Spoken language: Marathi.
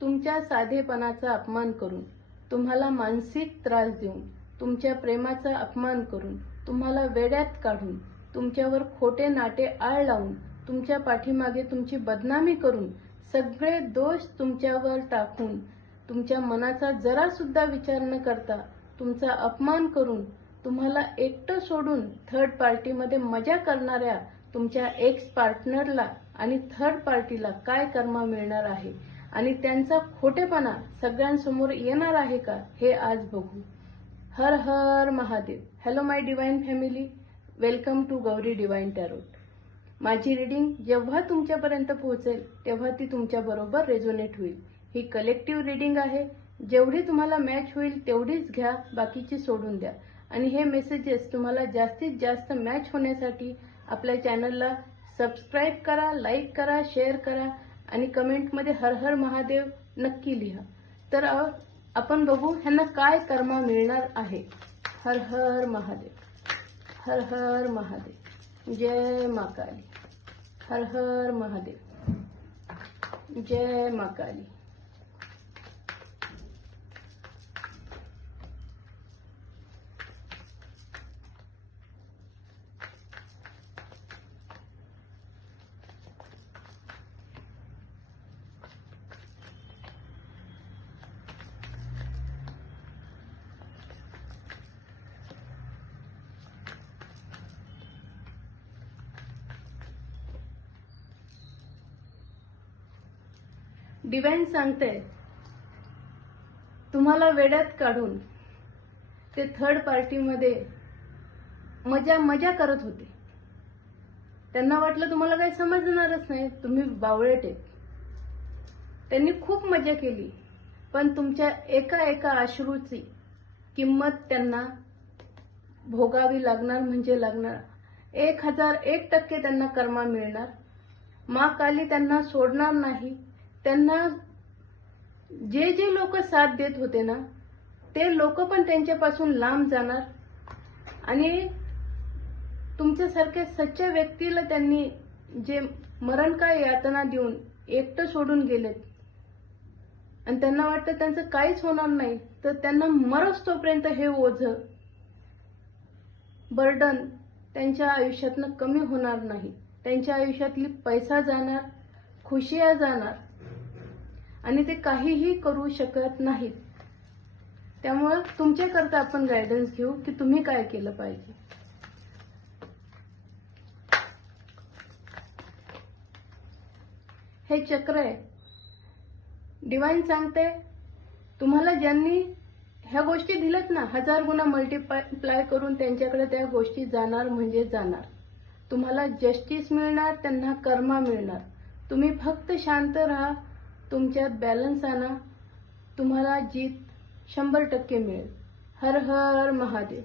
तुमच्या साधेपणाचा अपमान करून, तुम्हाला मानसिक त्रास देऊन, तुमच्या प्रेमाचा अपमान करून, तुम्हाला वेड्यात काढून, तुमच्यावर खोटे नाटे आळ लावून, तुमच्या पाठीमागे तुमची बदनामी करून, सगळे दोष तुमच्यावर टाकून, तुमच्या मनाचा जरा सुद्धा विचार न करता तुमचा अपमान करून, तुम्हाला एकटं सोडून थर्ड पार्टीमध्ये मजा करणाऱ्या तुमच्या एक्स पार्टनरला आणि थर्ड पार्टीला काय कर्म मिळणार आहे आणि त्यांचा खोटेपणा सगळ्यांसमोर येणार आहे का, हे आज बघू. हर हर Mahadev. Hello my divine family, welcome to Gauri divine tarot. माझी रीडिंग जेव्हा तुमच्यापर्यंत पोहोचेल तेव्हा ती तुमच्याबरोबर रेझोनेट होईल. ही कलेक्टिव्ह रीडिंग आहे. जेवढी तुम्हाला मॅच होईल तेवढीच घ्या, बाकीची सोडून द्या. आणि हे मेसेजेस तुम्हाला जास्तीत जास्त मॅच होण्यासाठी आपल्या चॅनलला सबस्क्राईब करा, लाईक करा, शेअर करा आणि कमेंटमध्ये हर हर महादेव नक्की लिहा. तर आपण बघू ह्यांना काय कर्म मिळणार आहे. हर हर महादेव. हर हर महादेव. जय मा काली. हर हर महादेव. जय मा काली. डिवाइन सांगते तुम्हाला वेड्यात काढून ते थर्ड पार्टीमध्ये मजा करत होते. त्यांना वाटलं तुम्हाला काही समजणारच नाही, तुम्ही बावळट आहेत. त्यांनी खूप मजा केली, पण तुमच्या एका अश्रूची किंमत त्यांना भोगावी लागणार म्हणजे लागणार. 1001% त्यांना कर्म मिळणार. माँ काली त्यांना सोडणार नाही. त्यांना जे लोक साथ देत होते ना, ते लोक पण त्यांच्यापासून लांब जाणार आणि तुमच्यासारख्या सच्च्या व्यक्तीला त्यांनी जे मरणकाय यातना देऊन एकटं सोडून गेलेत आणि त्यांना वाटतं त्यांचं काहीच होणार नाही, तर त्यांना मरस्तोपर्यंत हे ओझं बर्डन त्यांच्या आयुष्यातनं कमी होणार नाही. त्यांच्या आयुष्यातली पैसा जाणार, खुशिया जाणार आणि ते काहीही करू शकत नाहीत. त्यामुळे तुमच्याकरता आपण गायडन्स घेऊ की तुम्ही काय केलं पाहिजे. हे चक्र आहे. डिवाइन सांगते तुम्हाला ज्यांनी ह्या गोष्टी दिल्यात ना, 1000 गुणा मल्टिप्लाय करून त्यांच्याकडे त्या गोष्टी जाणार म्हणजे जाणार. तुम्हाला जस्टिस मिळणार, त्यांना कर्म मिळणार. तुम्ही फक्त शांत राहा, तुमच्यात बॅलन्स आणा, तुम्हाला जीत 100% मिळेल. हर हर महादेव.